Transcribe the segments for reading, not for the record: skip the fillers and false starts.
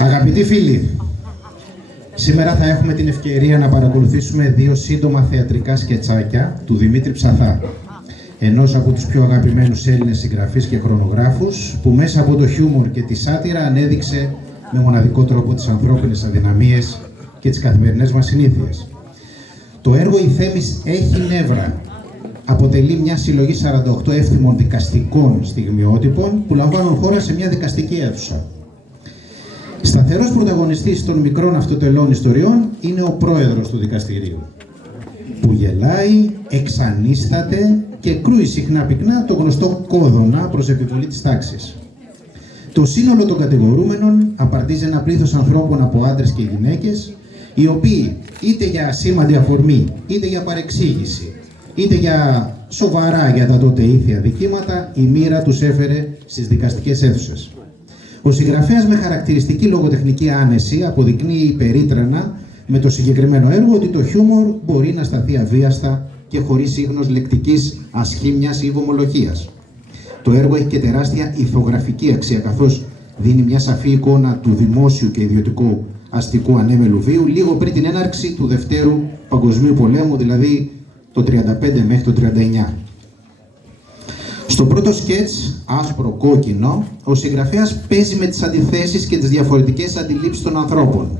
Αγαπητοί φίλοι, σήμερα θα έχουμε την ευκαιρία να παρακολουθήσουμε δύο σύντομα θεατρικά σκετσάκια του Δημήτρη Ψαθά, ενός από τους πιο αγαπημένους Έλληνες συγγραφείς και χρονογράφους, που μέσα από το χιούμορ και τη σάτυρα ανέδειξε με μοναδικό τρόπο τις ανθρώπινες αδυναμίες και τις καθημερινές μας συνήθειες. Το έργο «Η Θέμης έχει νεύρα» αποτελεί μια συλλογή 48 εύθυμων δικαστικών στιγμιότυπων που λαμβάνουν χώρα σε μια δικαστική αίθουσα. Σταθερός πρωταγωνιστής των μικρών αυτοτελών ιστοριών είναι ο πρόεδρος του δικαστηρίου, που γελάει, εξανίσταται και κρούει συχνά πυκνά το γνωστό κόδωνα προς επιβολή της τάξης. Το σύνολο των κατηγορούμενων απαρτίζει ένα πλήθος ανθρώπων από άντρες και γυναίκες, οι οποίοι είτε για ασήμαντη αφορμή, είτε για παρεξήγηση, είτε για σοβαρά για τα τότε ήθια δικήματα, η μοίρα τους έφερε στις δικαστικές αίθουσες. Ο συγγραφέας με χαρακτηριστική λογοτεχνική άνεση αποδεικνύει περίτρανα με το συγκεκριμένο έργο ότι το χιούμορ μπορεί να σταθεί αβίαστα και χωρίς ίχνος λεκτικής ασχήμιας ή βομολογίας. Το έργο έχει και τεράστια ηθογραφική αξία, καθώς δίνει μια σαφή εικόνα του δημόσιου και ιδιωτικού αστικού ανέμελου βίου λίγο πριν την έναρξη του Δευτέρου Παγκοσμίου Πολέμου, δηλαδή το 1935 μέχρι το 1939. Στο πρώτο σκέτς, άσπρο-κόκκινο, ο συγγραφέας παίζει με τις αντιθέσεις και τις διαφορετικές αντιλήψεις των ανθρώπων.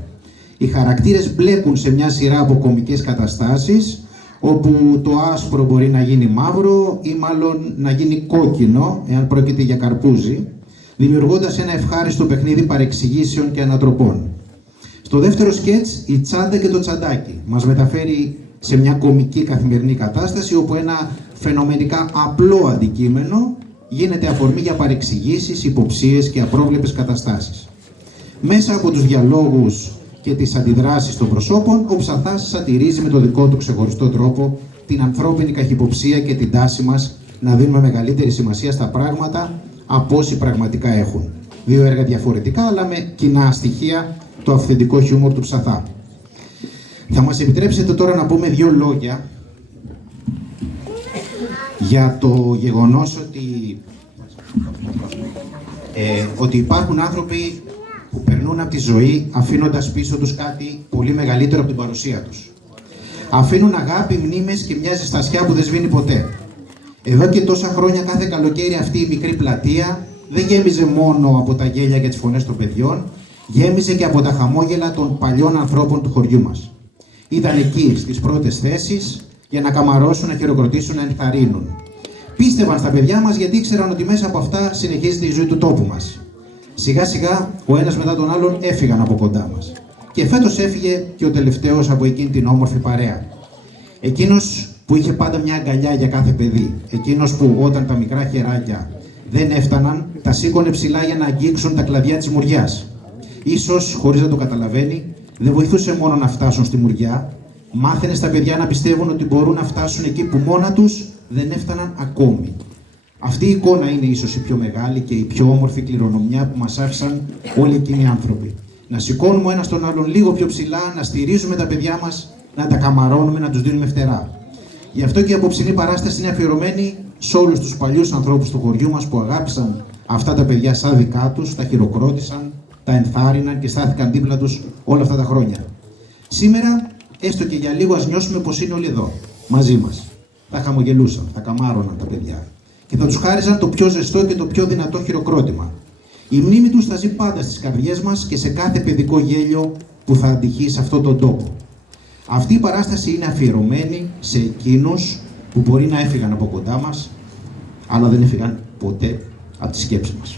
Οι χαρακτήρες μπλέκουν σε μια σειρά από κωμικές καταστάσεις, όπου το άσπρο μπορεί να γίνει μαύρο ή μάλλον να γίνει κόκκινο, εάν πρόκειται για καρπούζι, δημιουργώντας ένα ευχάριστο παιχνίδι παρεξηγήσεων και ανατροπών. Στο δεύτερο σκέτς, η τσάντα και το τσαντάκι μας μεταφέρει σε μια κωμική καθημερινή κατάσταση, όπου ένα φαινομενικά απλό αντικείμενο γίνεται αφορμή για παρεξηγήσεις, υποψίες και απρόβλεπτες καταστάσεις. Μέσα από τους διαλόγους και τις αντιδράσεις των προσώπων, ο Ψαθάς σατυρίζει με το δικό του ξεχωριστό τρόπο την ανθρώπινη καχυποψία και την τάση μας να δίνουμε μεγαλύτερη σημασία στα πράγματα από όσοι πραγματικά έχουν. Δύο έργα διαφορετικά, αλλά με κοινά στοιχεία, το αυθεντικό χιούμορ του Ψαθά. Θα μας επιτρέψετε τώρα να πούμε δύο λόγια για το γεγονός ότι υπάρχουν άνθρωποι που περνούν από τη ζωή αφήνοντας πίσω τους κάτι πολύ μεγαλύτερο από την παρουσία τους. Αφήνουν αγάπη, μνήμες και μια ζεστασιά που δεν σβήνει ποτέ. Εδώ και τόσα χρόνια κάθε καλοκαίρι αυτή η μικρή πλατεία δεν γέμιζε μόνο από τα γέλια και τις φωνές των παιδιών, γέμιζε και από τα χαμόγελα των παλιών ανθρώπων του χωριού μας. Ήταν εκεί στις πρώτες θέσεις για να καμαρώσουν, να χειροκροτήσουν, να ενθαρρύνουν. Πίστευαν στα παιδιά μας γιατί ήξεραν ότι μέσα από αυτά συνεχίζεται η ζωή του τόπου μας. Σιγά σιγά ο ένας μετά τον άλλον έφυγαν από κοντά μας. Και φέτος έφυγε και ο τελευταίος από εκείνη την όμορφη παρέα. Εκείνος που είχε πάντα μια αγκαλιά για κάθε παιδί. Εκείνος που όταν τα μικρά χεράκια δεν έφταναν, τα σήκωνε ψηλά για να αγγίξουν τα κλαδιά της μουριάς. Ίσως, χωρίς να το καταλαβαίνει, δεν βοηθούσε μόνο να φτάσουν στη μουριά, μάθαινε στα παιδιά να πιστεύουν ότι μπορούν να φτάσουν εκεί που μόνα τους δεν έφταναν ακόμη. Αυτή η εικόνα είναι ίσως η πιο μεγάλη και η πιο όμορφη κληρονομιά που μας άφησαν όλοι εκείνοι οι άνθρωποι. Να σηκώνουμε ο ένας τον άλλον λίγο πιο ψηλά, να στηρίζουμε τα παιδιά μας, να τα καμαρώνουμε, να τους δίνουμε φτερά. Γι' αυτό και η απόψινή παράσταση είναι αφιερωμένη σε όλους τους παλιούς ανθρώπους του χωριού μας που αγάπησαν αυτά τα παιδιά σαν δικά τους, τα χειροκρότησαν, τα ενθάρρυναν και στάθηκαν δίπλα τους όλα αυτά τα χρόνια. Σήμερα, έστω και για λίγο, ας νιώσουμε πως είναι όλοι εδώ, μαζί μας. Θα χαμογελούσαν, θα καμάρωναν τα παιδιά και θα τους χάριζαν το πιο ζεστό και το πιο δυνατό χειροκρότημα. Η μνήμη τους θα ζει πάντα στις καρδιές μας και σε κάθε παιδικό γέλιο που θα αντυχεί σε αυτόν τον τόπο. Αυτή η παράσταση είναι αφιερωμένη σε εκείνους που μπορεί να έφυγαν από κοντά μας, αλλά δεν έφυγαν ποτέ από τη σκέψη μας.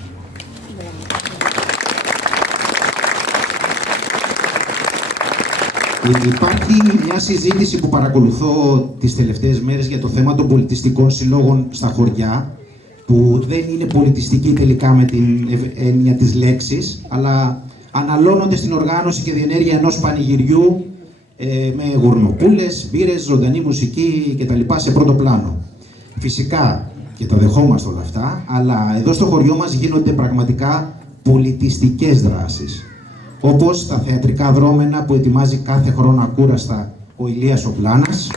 Υπάρχει μια συζήτηση που παρακολουθώ τις τελευταίες μέρες για το θέμα των πολιτιστικών συλλόγων στα χωριά, που δεν είναι πολιτιστική τελικά με την έννοια της λέξης, αλλά αναλώνονται στην οργάνωση και διενέργεια ενός πανηγυριού με γουρνοπούλες, μπύρες, ζωντανή μουσική κτλ. Σε πρώτο πλάνο. Φυσικά, και τα δεχόμαστε όλα αυτά, αλλά εδώ στο χωριό μας γίνονται πραγματικά πολιτιστικές δράσεις. Όπως τα θεατρικά δρόμενα που ετοιμάζει κάθε χρόνο ακούραστα ο Ηλίας ο Πλάνας,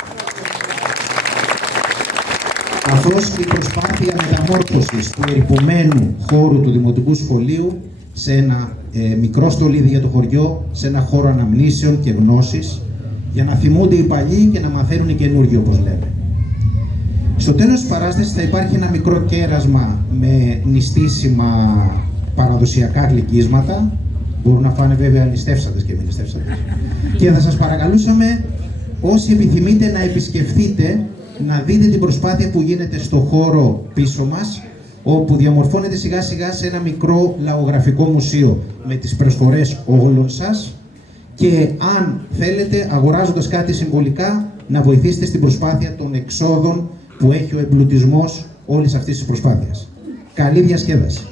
καθώς και η προσπάθεια μεταμόρφωσης του ερειπωμένου χώρου του Δημοτικού Σχολείου σε ένα μικρό στολίδι για το χωριό, σε ένα χώρο αναμνήσεων και γνώσης, για να θυμούνται οι παλιοί και να μαθαίνουν οι καινούργοι, όπως λέμε. Στο τέλος της παράστασης θα υπάρχει ένα μικρό κέρασμα με νηστίσιμα παραδοσιακά γλυκίσματα. Μπορούν να φάνε βέβαια νηστεύσαντες και μη νηστεύσαντες. Και θα σας παρακαλούσαμε, όσοι επιθυμείτε, να επισκεφθείτε, να δείτε την προσπάθεια που γίνεται στο χώρο πίσω μας, όπου διαμορφώνεται σιγά σιγά σε ένα μικρό λαογραφικό μουσείο με τις προσφορές όλων σας, και αν θέλετε, αγοράζοντας κάτι συμβολικά, να βοηθήσετε στην προσπάθεια των εξόδων που έχει ο εμπλουτισμός όλης αυτής της προσπάθειας. Καλή διασκέδαση!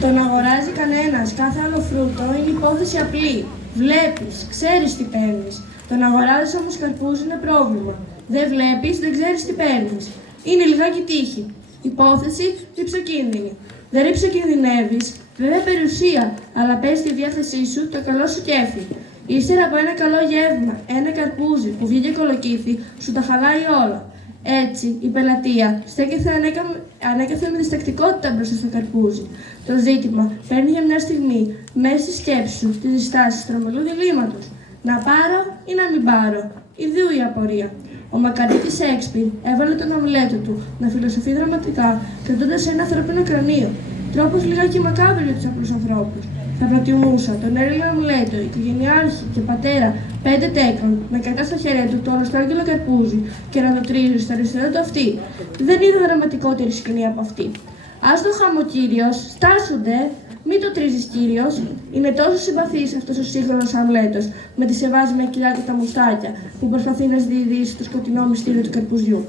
Το να αγοράζει κανένας κάθε άλλο φρούτο είναι υπόθεση απλή. Βλέπεις, ξέρεις τι παίρνεις. Το να αγοράζεις όμως καρπούζι είναι πρόβλημα. Δεν βλέπεις, δεν ξέρεις τι παίρνεις. Είναι λιγάκι τύχη. Υπόθεση ριψοκίνδυνη. Δεν ριψοκινδυνεύεις, βέβαια περιουσία, αλλά παίζει στη διάθεσή σου το καλό σου κέφι. Ύστερα από ένα καλό γεύμα, ένα καρπούζι που βγήκε κολοκύθι, σου τα χαλάει όλα. Έτσι, η πελατεία στέκεται ανέκαθεν με διστακτικότητα μπροστά στο καρπούζι. Το ζήτημα παίρνει για μια στιγμή μέσα στη σκέψη σου τη διστάση τρομερού διλήμματος. Να πάρω ή να μην πάρω. Ιδού η απορία. Ο Μακαρίτης Σέξπιρ έβαλε τον Αμλέτο του να φιλοσοφεί δραματικά, κρατώντας ένα ανθρώπινο κρανίο. Τρόπος λιγάκι μακάβριος για τους απλούς ανθρώπους. Θα προτιμούσα τον Έλληνα Αμλέτο, οικογενειάρχη και πατέρα 5 τέκνων, με κατά στα χέρια του το ολοστράγγυλο καρπούζι και να το τρίζει στο αριστερό του αυτί. Δεν είδα δραματικότερη σκηνή από αυτή. Ας το χάμω, Κύριος, στάσονται! Μην το τρίζεις, Κύριος. Είναι τόσο συμπαθής αυτός ο σύγχρονος Αμλέτος με τη σεβάσμια κοιλιά και τα μουστάκια που προσπαθεί να συνειδητοποιήσει το σκοτεινό μυστήριο του καρπουζιού.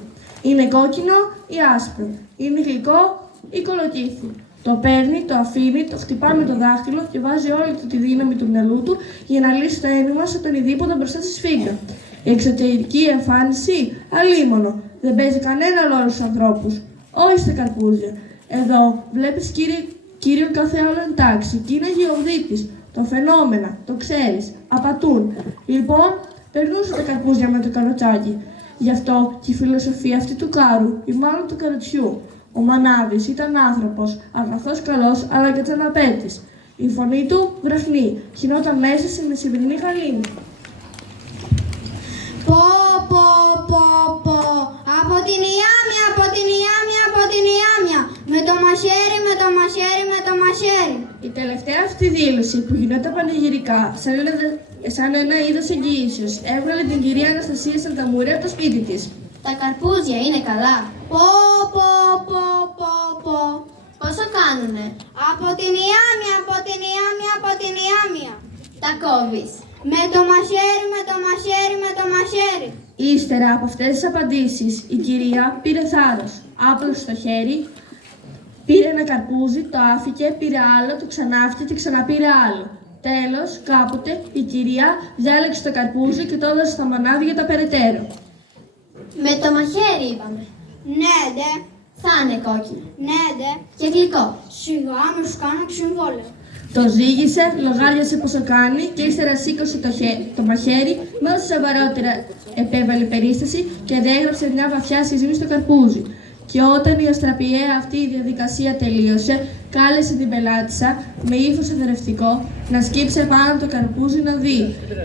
Είναι κόκκινο ή άσπρο. Είναι γλυκό ή κολοκύθι. Το παίρνει, το αφήνει, το χτυπά με το δάχτυλο και βάζει όλη τη δύναμη του μυαλού του για να λύσει το έννοημα σαν τον ειδήποτα μπροστά στη σφίγγα. Η εξωτερική εμφάνιση, αλίμονο. Δεν παίζει κανένα ρόλο στους ανθρώπους. Όχι στα καρπούζια. Εδώ βλέπεις, κύριο κάθε άλλο εντάξει, και είναι γεωδίτης. Το φαινόμενα, το ξέρεις, απατούν. Λοιπόν, περνούσε τα καρπούζια με το καροτσάκι. Γι' αυτό και η φιλοσοφία αυτή του κάρου, ή μάλλον του καροτσιού. Ο Μανάβης ήταν άνθρωπος, αγαθός καλός, αλλά και τσαναπέτης. Η φωνή του βραχνή, χυνόταν μέσα σε μεσημβρινή γαλήνη. Πω, πω, πω, πω, από την Ιάμια, από την Ιάμια, από την Ιάμια, με το μαχαίρι, με το μαχαίρι, με το μαχαίρι. Η τελευταία αυτή δήλωση που γινόταν πανηγυρικά, σαν ένα είδος εγγυήσεως, έβγαλε την κυρία Αναστασία Σανταμούρη από το σπίτι της. Τα καρπούζια είναι καλά. Πω, πω, πω, πω, πω. Πόσο κάνουνε? Από την Ιάμια, από την Ιάμια, από την Ιάμια. Τα κόβεις. Με το μαχαίρι, με το μαχαίρι, με το μαχαίρι. Ύστερα από αυτές τις απαντήσεις, η κυρία πήρε θάρρος. Άπλωσε το χέρι, πήρε ένα καρπούζι, το άφηκε, πήρε άλλο, το ξανάφηκε και ξαναπήρε άλλο. Τέλος, κάποτε, η κυρία διάλεξε το καρπούζι και το έδωσε στα μανάδια για τα περαιτέρω. Με το μαχαίρι είπαμε. Ναι, ντε. Θα είναι κόκκινο. Ναι, ντε. Και γλυκό. Σιγά με σου κάνω συμβόλαιο. Το ζύγισε, λογάριασε πόσο κάνει και ύστερα σήκωσε το μαχαίρι με όσο σοβαρότερα επέβαλε περίσταση και διέγραψε μια βαθιά συζύμη στο καρπούζι. Και όταν η αστραπιαία αυτή η διαδικασία τελείωσε, κάλεσε την πελάτησα με ύφος εθερευτικό να σκύψει πάνω το καρπούζι να δει.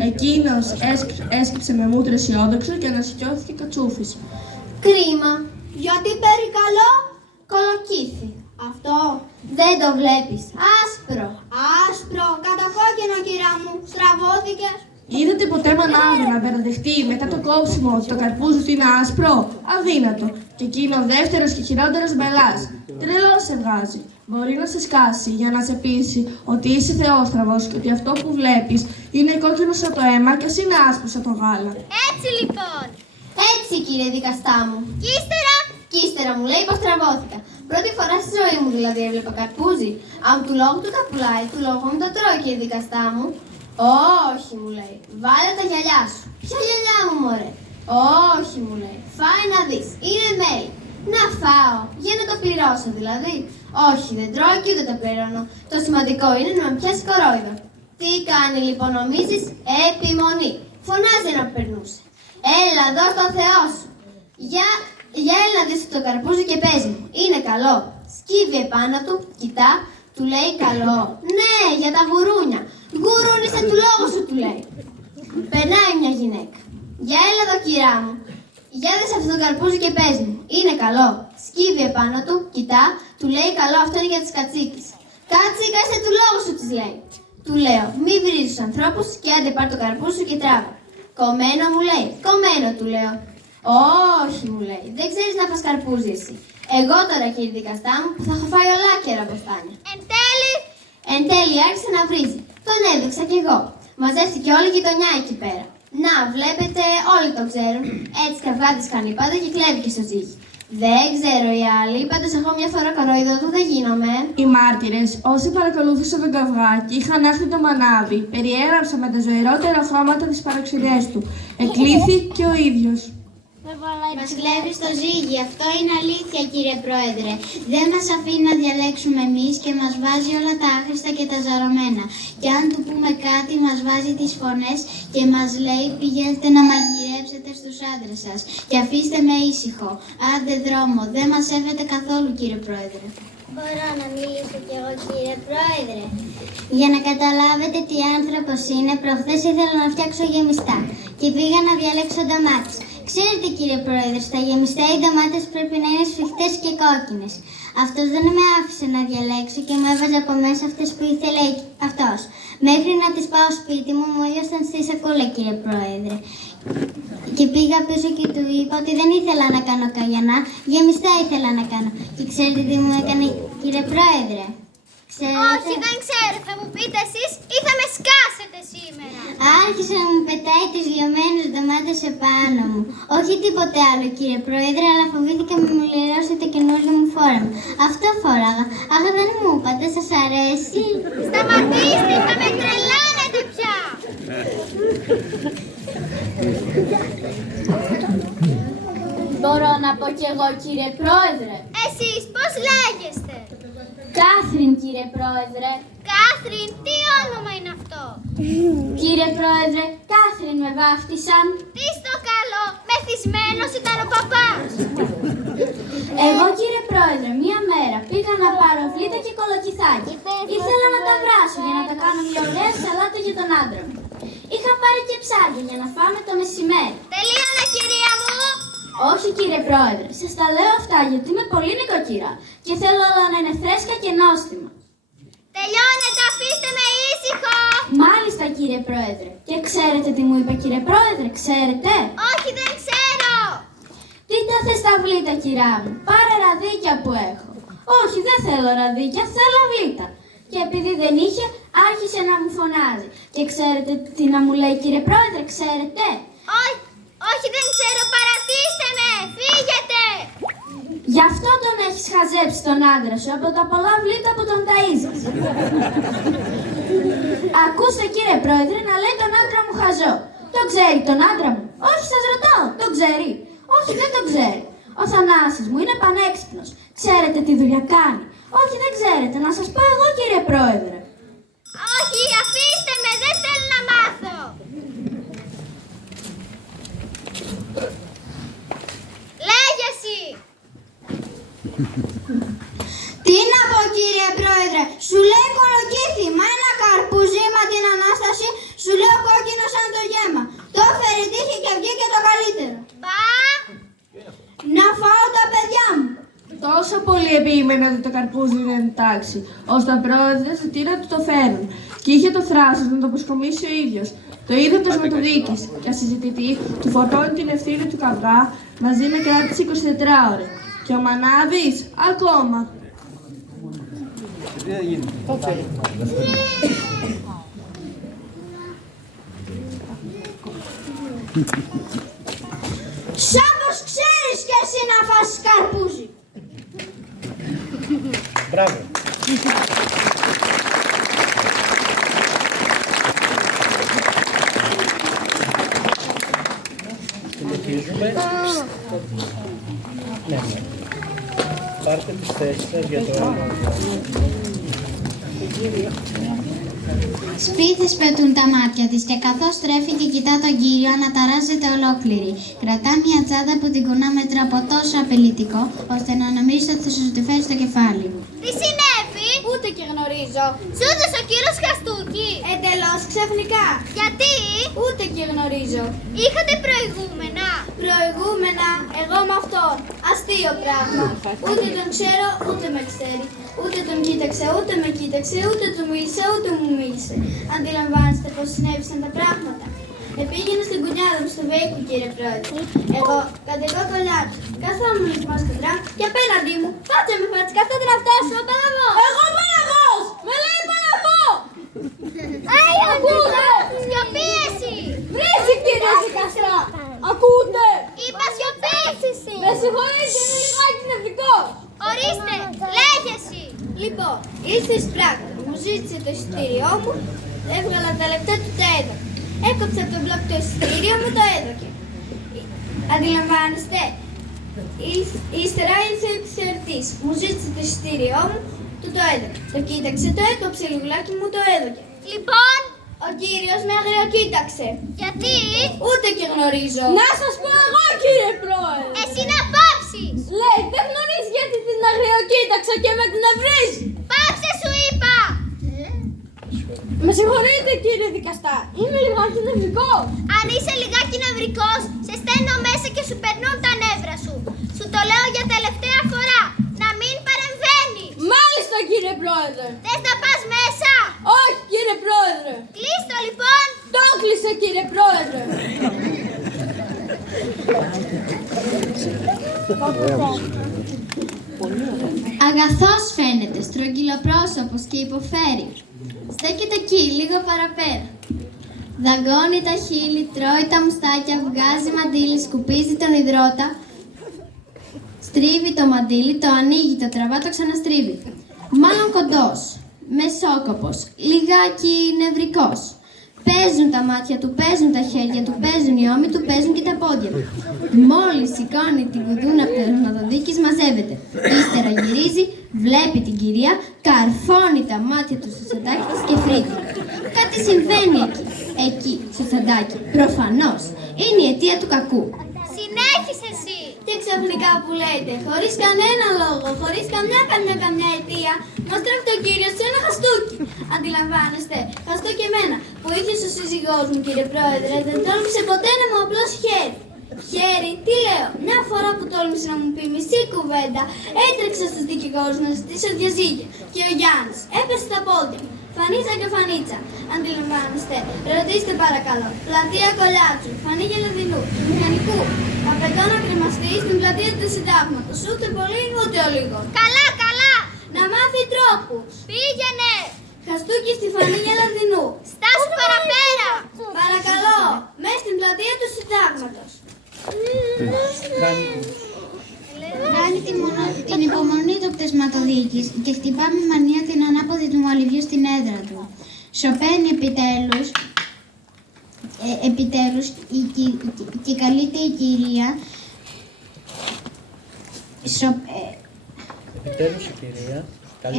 Εκείνος έσκυψε με μούτρο αισιόδοξο και ανασηκώθηκε κατσούφης. Κρίμα, γιατί περικαλώ κολοκύθι. Αυτό δεν το βλέπεις. Άσπρο, άσπρο, κατακόκκινο, κυρά μου, στραβώθηκες. Είδατε ποτέ μανάδι να παραδεχτεί μετά το κόψιμο ότι το καρπούζι του είναι άσπρο? Αδύνατο. Και εκείνο ο δεύτερος και χειρότερος μπελάς. Τρελός σε βγάζει. Μπορεί να σε σκάσει για να σε πείσει ότι είσαι θεόστραβος και ότι αυτό που βλέπεις είναι κόκκινο σαν το αίμα και εσύ είναι άσπρο σαν το γάλα. Έτσι λοιπόν. Έτσι, κύριε δικαστά μου. Κι ύστερα μου λέει πως τραβώθηκα. Πρώτη φορά στη ζωή μου δηλαδή έβλεπα καρπούζι. Αν του λόγου του τα πουλάει, του λόγου μου τα τρώει, κύριε δικαστά μου. Όχι, μου λέει. Βάλε τα γυαλιά σου. Ποια γυαλιά μου, μωρέ? Όχι, μου λέει. Φάει να δεις. Είναι μέλι. Να φάω. Για να το πληρώσω δηλαδή. Όχι, δεν τρώω και ούτε το πληρώνω. Το σημαντικό είναι να με πιάσει κορόιδο. Τι κάνει λοιπόν, νομίζεις? Επιμονή. Φωνάζει ενώ περνούσε. Έλα εδώ στο Θεό σου. Για έλα να δεις το καρπούζι και πες μου. Είναι καλό. Σκύβει επάνω του, κοιτά, του λέει καλό. Ναι, για τα γουρούνια. Γουρούνισε του λόγου σου, του λέει. Περνάει μια γυναίκα. Για έλα εδώ, κυρά μου. Για δες αυτό το καρπούζι και πες μου. Είναι καλό. Σκύβει επάνω του, κοιτά, του λέει καλό, αυτό είναι για τις κατσίκες. Κάτσικα, είσαι του λόγου σου, της λέει. Του λέω, μη βρίζεις τους ανθρώπους και άντε πάρ' το καρπούζι σου και τράβα. Κομμένο, μου λέει. Κομμένο, του λέω. Όχι, μου λέει. Δεν ξέρεις να φας καρπούζι εσύ. Εγώ τώρα, κύριε δικαστά μου, που θα έχω φάει ολάκερα μποστάνια. Εν τέλει άρχισε να βρίζει. Τον έδειξα κι εγώ. Μαζεύτηκε όλη η γειτονιά εκεί πέρα. Να, βλέπετε, όλοι το ξέρουν. Έτσι καυγάδες κάνει πάντα και κλέβει και στο ζύγι. Δεν ξέρω οι άλλοι, πάντως εγώ μια φορά κοροϊδό δεν γίνομαι. Οι μάρτυρες, όσοι παρακολουθούσαν τον καυγά και είχαν άχθει το μανάβι, περιέγραψαν με τα ζωηρότερα χρώματα τις παραξενιές του. Εκλήθη και ο ίδιος. Μας κλέβει στο ζύγι, αυτό είναι αλήθεια, κύριε Πρόεδρε. Δεν μας αφήνει να διαλέξουμε εμείς και μας βάζει όλα τα άχρηστα και τα ζαρωμένα. Και αν του πούμε κάτι, μας βάζει τις φωνές και μας λέει πηγαίνετε να μαγειρέψετε στους άντρες σας. Και αφήστε με ήσυχο. Άντε δρόμο, δεν μας σέβεται καθόλου, κύριε Πρόεδρε. Μπορώ να μιλήσω κι εγώ, κύριε Πρόεδρε? Για να καταλάβετε τι άνθρωπος είναι, προχθές ήθελα να φτιάξω γεμιστά και πήγα να διαλέξω ντομάτες. Ξέρετε, κύριε Πρόεδρε, στα γεμιστά οι ντομάτες πρέπει να είναι σφιχτές και κόκκινες. Αυτός δεν με άφησε να διαλέξω και μου έβαζε από μέσα αυτές που ήθελε αυτός. Μέχρι να τις πάω σπίτι μου, μου έλειωσαν στη σακούλα, κύριε Πρόεδρε. Και πήγα πίσω και του είπα ότι δεν ήθελα να κάνω καγιανά, γεμιστά ήθελα να κάνω. Και ξέρετε τι μου έκανε, κύριε Πρόεδρε? Όχι, δεν ξέρω. Θα μου πείτε εσείς ή θα με σκάσετε σήμερα? Άρχισε να μου πετάει τις λιωμένες ντομάτες επάνω μου. Όχι τίποτε άλλο, κύριε Πρόεδρε, αλλά φοβήθηκα να μου λερώσει το καινούργιο μου φόρεμα. Αυτό φόραγα. Αχ, δεν μου είπατε, σας αρέσει? Σταματήστε, θα με τρελάνετε πια! Μπορώ να πω κι εγώ, κύριε Πρόεδρε? Εσείς πώς λέγεστε? Κάθριν, κύριε Πρόεδρε. Κάθριν, τι όνομα είναι αυτό? Κύριε Πρόεδρε, Κάθριν με βάφτισαν. Τι στο καλό, μεθυσμένος ήταν ο παπάς. Εγώ, κύριε Πρόεδρε, μία μέρα πήγα να πάρω βλήτα και κολοκυθάκι. Ήθελα να τα βράσω για να τα κάνω μια ωραία σαλάτα για τον άντρα μου. Είχα πάρει και ψάρια για να φάμε το μεσημέρι. Τελείωνα, κυρία μου. Όχι, κύριε Πρόεδρε, σας τα λέω αυτά γιατί είμαι πολύ νοικοκυρά και θέλω όλα να είναι φρέσκα και νόστιμα. Τελειώνετε, αφήστε με ήσυχο. Μάλιστα, κύριε Πρόεδρε. Και ξέρετε τι μου είπε, κύριε Πρόεδρε, ξέρετε? Όχι, δεν ξέρω. Τι τα θες στα βλήτα, κυρά μου? Πάρε ραδίκια που έχω. Όχι, δεν θέλω ραδίκια, θέλω βλήτα. Και επειδή δεν είχε, άρχισε να μου φωνάζει. Και ξέρετε τι να μου λέει, κύριε Πρόεδρε, ξέρετε? Όχι, δεν ξέρω, παρατήστε με, φύγετε. Γι' αυτό τον έχεις χαζέψει τον άντρα σου από τα πολλά βλήτα που τον ταΐζεις. Ακούστε, κύριε Πρόεδρε, να λέει τον άντρα μου χαζό. Το ξέρει τον άντρα μου? Όχι, σας ρωτάω, το ξέρει? Όχι, δεν το ξέρει. Ο Θανάσης μου είναι πανέξυπνος. Ξέρετε τι δουλειά κάνει? Όχι, δεν ξέρετε. Να σας πω εγώ, κύριε Πρόεδρε. Όχι, αφήστε με, δεν θέλω να μάθω. Λέγε εσύ. Τι να πω, κύριε Πρόεδρε? Σου λέει κολοκύθι, μα ένα καρπούζι μα την Ανάσταση, σου λέω κόκκινο σαν το γέμα. Το έφερε τύχη και βγήκε το καλύτερο. Πα. Να φάω τα παιδιά μου. Τόσο πολύ επίμενε ότι το καρπούζι δεν είναι τάξη, ώστε ο πρόεδρος ζητεί να του το φέρουν. Και είχε το θράσος να το προσκομίσει ο ίδιος. Το είδε ο πτωσματοδίκης και ασυζητητή του φορτώνει την ευθύνη του καυγά μαζί με κράτηση 24 ώρες. Και ο Μανάβης ακόμα. Σαν πως ξέρεις κι εσύ να φας καρπούζι. Μπράβο. πούμε. Ναι. Πάρτε τις θέσεις σας για το έργο. Σπίθες πετούν τα μάτια της και καθώς τρέφει και κοιτά τον κύριο αναταράζεται ολόκληρη. Κρατά μια τσάντα που την κουνά μέτρα από τόσο απειλητικό, ώστε να νομίζει ότι θα σου τη φέρει στο κεφάλι. Τι συνέβη? Ούτε και γνωρίζω. Σου έδωσε ο κύριος Χαστούκη. Εντελώς ξαφνικά. Γιατί? Ούτε και γνωρίζω. Είχατε προηγούμενα. Προηγούμενα, εγώ με αυτόν. Αστείο πράγμα. Ούτε τον ξέρω, ούτε με ξέρει. Ούτε τον κοίταξε, ούτε με κοίταξε, ούτε του μίλησε, ούτε μου μίλησε. Αντιλαμβάνεστε πώς συνέβησαν τα πράγματα. Επήγαινε στην κουνιάδα μου στο Βέικο, κύριε Πρόεδρε. Εγώ, κατεβώ κολλάτσο. Καθόμουν λοιπόν στο τραμ και απέναντί μου, φάτσε με φάτσε, καθόταν να φτάσω, ο Παναγός. Εγώ Παναγός! Με λέει Παναγό! Ακούτε! Σιωπή εσύ! Βρέσει κύριε δικαστά! Ακούτε! Είπα σιωπή εσύ! Με συγχωρείτε, είμαι λιγάκι νευρικός. Ορίστε, λέγε εσύ! Λοιπόν, ήρθε εισπράκτη, μου ζήτησε το εισιτήριό μου, έβγαλα τα λεπτά του, τα έδωκε. Έκοψε από τον μπλοκ το εισιτήριο μου, το έδωκε. Αντιλαμβάνεστε. Ύστερα ήρθε ο επιθεωρητής, μου ζήτησε το εισιτήριό μου, του το έδωκε. Το κοίταξε, το έκοψε λιγουλάκι, μου το έδωκε. Λοιπόν, Ο κύριος με αγριοκοίταξε. γιατί? Ούτε και γνωρίζω. Να σας πω εγώ, κύριε Πρόεδρε. Εσύ να πάψεις! Λέει, δεν γνωρίζει γιατί την αγριοκοίταξα και με την ευρύζει. Πάψε σου είπα! Με συγχωρείτε, κύριε δικαστά. Είμαι λιγάκι νευρικός. Αν είσαι λιγάκι νευρικός, σε στέλνω μέσα και σου περνούν τα νεύρα σου. Σου το λέω για τελευταία φορά. Να μην παρεμβαίνεις. Μάλιστα, κύριε Πρόεδρε. Θες να πας μέσα? Όχι, κύριε Πρόεδρε. Κλείστο λοιπόν. Το κλείσε, κύριε Πρόεδρε. Αγαθός φαίνεται, στρογγυλοπρόσωπος και υποφέρει. Στέκεται εκεί, λίγο παραπέρα. Δαγκώνει τα χείλη, τρώει τα μουστάκια, βγάζει μαντίλι, σκουπίζει τον υδρότα. Στρίβει το μαντίλι, το ανοίγει, το τραβά, το ξαναστρίβει. Μάλλον κοντός, μεσόκοπος, λιγάκι νευρικός. Παίζουν τα μάτια του, παίζουν τα χέρια του, παίζουν οι ώμοι του, παίζουν και τα πόδια του. Μόλις σηκώνει την κουδούνα από το αιρωματοδίκης, μαζεύεται. Ύστερα γυρίζει, βλέπει την κυρία, καρφώνει τα μάτια του στο σαντάκι της και φρύτει. Κάτι συμβαίνει εκεί, στο σαντάκι. Προφανώς, είναι η αιτία του κακού. Συνέχισε εσύ. Και ξαφνικά που λέτε, χωρίς κανένα λόγο, χωρίς καμιά αιτία, μας τρέφει ο κύριος σε ένα χαστούκι. Αντιλαμβάνεστε, χαστούκι και εμένα, που είχε ο σύζυγός μου, κύριε Πρόεδρε, δεν τόλμησε ποτέ να μου απλώσει χέρι. Χέρι, τι λέω, μια φορά που τόλμησε να μου πει μισή κουβέντα, έτρεξα στους δικηγόρους να ζητήσω διαζύγιο. Και ο Γιάννης έπεσε στα πόδια μου. Φανίτσα και φανίτσα. Αντιλαμβάνεστε, ρωτήστε παρακαλώ. Πλατεία Κολιάτσου, Φανή Γελαδινού, του μηχανικού. Απαιτώ να κρεμαστεί στην πλατεία του Συντάγματος. Ούτε πολύ ούτε ο λίγο. Καλά, καλά. Να μάθει τρόπους. Πήγαινε. Χαστούκι στη Φανή Γελαδινού. Στάσου παραπέρα. Παρακαλώ, μέσα στην πλατεία του Συντάγματος. Κάνει την υπομονή του πτεσματοδίκης και χτυπά με μανία την ανάποδη του μολυβιού στην έδρα του. Σωπαίνει επιτέλους και καλείται η κυρία.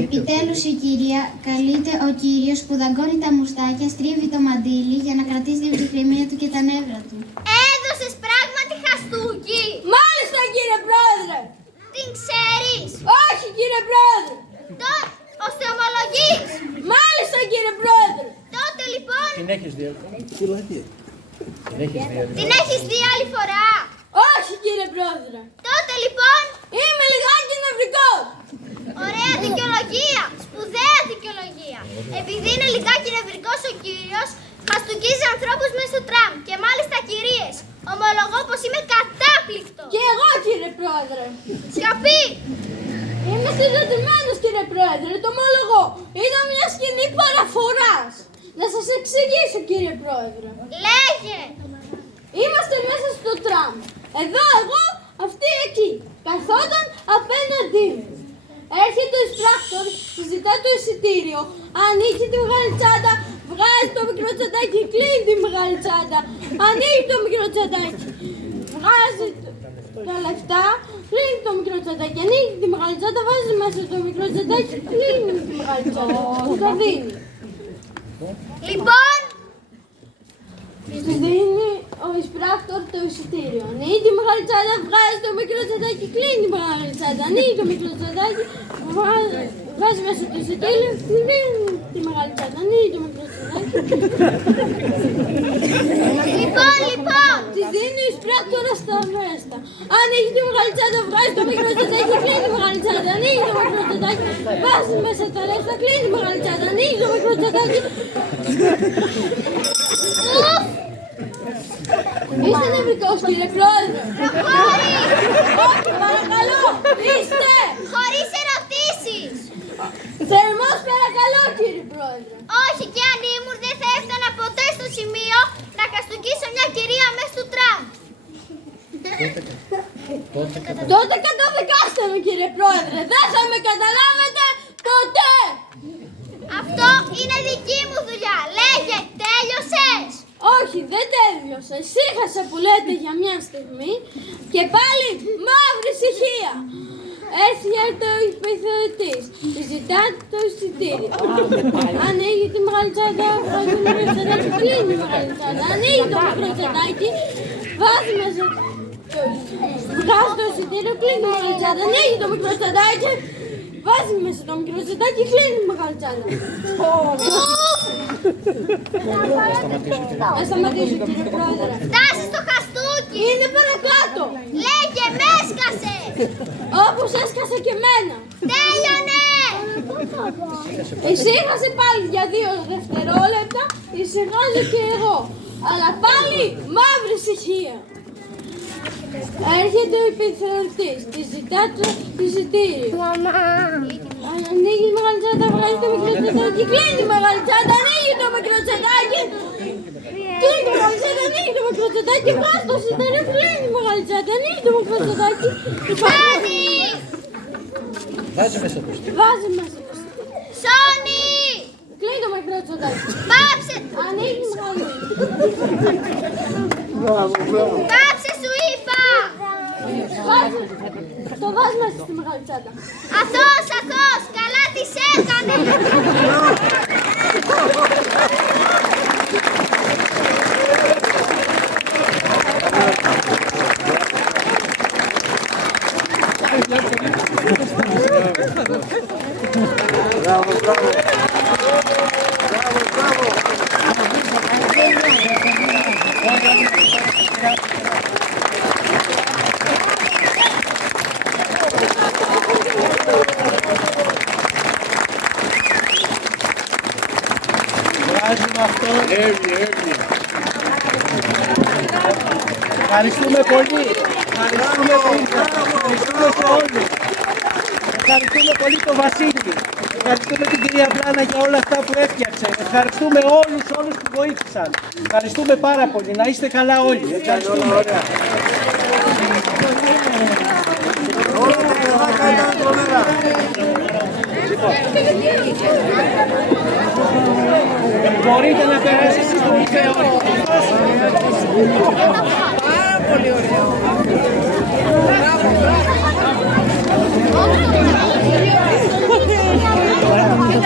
Επιτέλους η κυρία καλείται ο κύριος που δαγκώνει τα μουστάκια, στρίβει το μαντίλι για να κρατήσει την ψυχραιμία του και τα νεύρα του. Έδωσες πράγματι χαστούκι. Μάλιστα, κύριε Πρόεδρε. Την ξέρεις? Όχι, κύριε Πρόεδρε. Ώστε ομολογείς. Μάλιστα, κύριε Πρόεδρε. Τότε λοιπόν. Την έχεις δει. Την έχεις δει άλλη φορά? Όχι, κύριε Πρόεδρε. Τότε λοιπόν. Είμαι λιγάκι νευρικός. Ωραία δικαιολογία. Σπουδαία δικαιολογία. Επειδή είναι λιγάκι νευρικός ο κύριος, χαστούκίζει ανθρώπους μέσα στο τραμ και μάλιστα κυρίες. Ομολογώ πως είμαι κατάπληκτος. Και εγώ, κύριε Πρόεδρε. Σιωπή. Είμαι συγκρατημένος, κύριε Πρόεδρε, το ομολογώ. Ήταν μια σκηνή παραφοράς. Να σας εξηγήσω, κύριε Πρόεδρε. Λέγε. Είμαστε μέσα στο τραμ. Εδώ εγώ, αυτή εκεί. Καθόταν απέναντί μου. Έρχεται ο εισπράκτορ, ζητά το εισιτήριο. Ανοίγει τη μεγάλη τσάντα, βγάζει το μικρό τσαντάκι, κλείνει τη μεγάλη τσάντα. Ανοίγει το μικρό τσαντάκι. βγάζει τα λεφτά, κλείνει το μικρό τσαντάκι, ανοίγει τη μεγάλη τσάντα, βάζει μέσα το μικρό τσαντάκι, κλείνει τη μεγάλη τσάντα, του τα δίνει. Λοιπόν, Της δίνει ο εισπράκτορ το εισιτήριο. Ανοίγει τη μεγάλη τσάντα, βγάζει το μικρό τσαντάκι, κλείνει τη μεγάλη τσάντα, ανοίγει το μικρό τσαντάκι, βάζει μέσα το εισιτήριο, κλείνει τη μεγάλη τσάντα, ανοίγει το μικρό τσαντάκι. λοιπόν, Της δίνει ο εισπράκτορας τα μέσα. Ανοίγει τη μεγάλη τσάντα, βγάζει το μικρό τσαντάκι, κλείνει τη μεγάλη τσάντα, ανοίγει το μικρό τσαντάκι, βάζει μέσα τα λεφτά, κλείνει τη μεγάλη τσάντα, ανοίγει το μικρό τσαντάκι. Είστε νευρικός, κύριε Πρόεδρε? Όχι, παρακαλώ, είστε! χωρίς ερωτήσεις. Θερμός παρακαλώ, κύριε Πρόεδρε. Όχι, και αν ήμουν δεν θα έφτανα ποτέ στο σημείο να καστουκίσω μια κυρία μέσα του τραμ. Τότε καταδικάστε με, κύριε Πρόεδρε. Δεν θα με καταλάβετε ποτέ. Αυτό είναι δική μου δουλειά. Λέγε, τέλειωσες. Όχι, δεν τέλειωσα. Ησύχασα που λέτε για μια στιγμή και πάλι μαύρη ησυχία. Έρχεται ο επιθεωρητής, ζητά το εισιτήριο. Ανοίγει τη μεγάλη τσάντα, βγάζει το μικρό τσαντάκι, κλείνει τη μεγάλη τσάντα. Ανοίγει το μικρό τσαντάκι, βάζει μέσα βγάζει το εισιτήριο, κλείνει τη μεγάλη τσάντα. Ανοίγει το μικρό τσαντάκι, βάζει μέσα το μικρό τσαντάκι, κλείνει τη μεγάλη τσάντα. Να σταματήσω, κύριε Πρόεδρε. Φτάσεις στο χαστούκι. Είναι παρακάτω. Λέγε, με έσκασε. Όπως έσκασε και εμένα. Τέλειωνε. Ησύχασε πάλι για 2 δευτερόλεπτα, ησυχάζω και εγώ. Αλλά πάλι μαύρη ησυχία. Έρχεται ο επιθεωρητής, τη ζητά το εισιτήριο. Ανοίγει τη μεγάλη τσάντα, βγάζει το μικρό τσαντάκι, κλείνει τη μεγάλη τσάντα, ανοίγει το μικρό τσαντάκι. Κλείνει τη μεγάλη τσάντα, ανοίγει το μικρό τσαντάκι, βγάζει το εισιτήριο, κλείνει τη μεγάλη τσάντα, ανοίγει το μικρό τσαντάκι. Βάζει μέσα το στυλ. Βάζει μέσα το εισιτήριο. Σόνι. Κλείνει το μικρό τσαντάκι. Πάψε. Ανοίγει τη μεγάλη. Πάψε, σου είπα. Το βάζει μέσα στη μεγάλη τσάντα. Αθώος, αθώος. Καλά τις έκανε. Μπράβο, μπράβο. Έβγαινε. Ευχαριστούμε πολύ. Ευχαριστούμε πολύ. Ευχαριστούμε σε όλους. Ευχαριστούμε πολύ τον Βασίλη. Ευχαριστούμε την κυρία Πλάνα για όλα αυτά που έφτιαξε. Ευχαριστούμε όλους που βοήθησαν. Ευχαριστούμε πάρα πολύ. Να είστε καλά όλοι. Ευχαριστούμε. Όλα τα παιδάκια ήταν τρομερά. Μπορείτε να περάσετε στο μουσείο. Πάρα πολύ ωραίο. Μπράβο για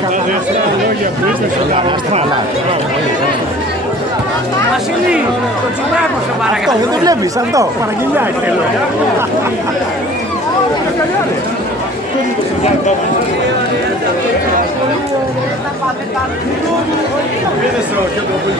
τα δεύτερα λόγια που είστε στο Καραστράλα. Βασίλη, το τσιμπάκο σε παρακαλώ. Αυτό δεν το βλέπεις, αυτό. Παραγγελιά θέλω. Είδες το κέντρο που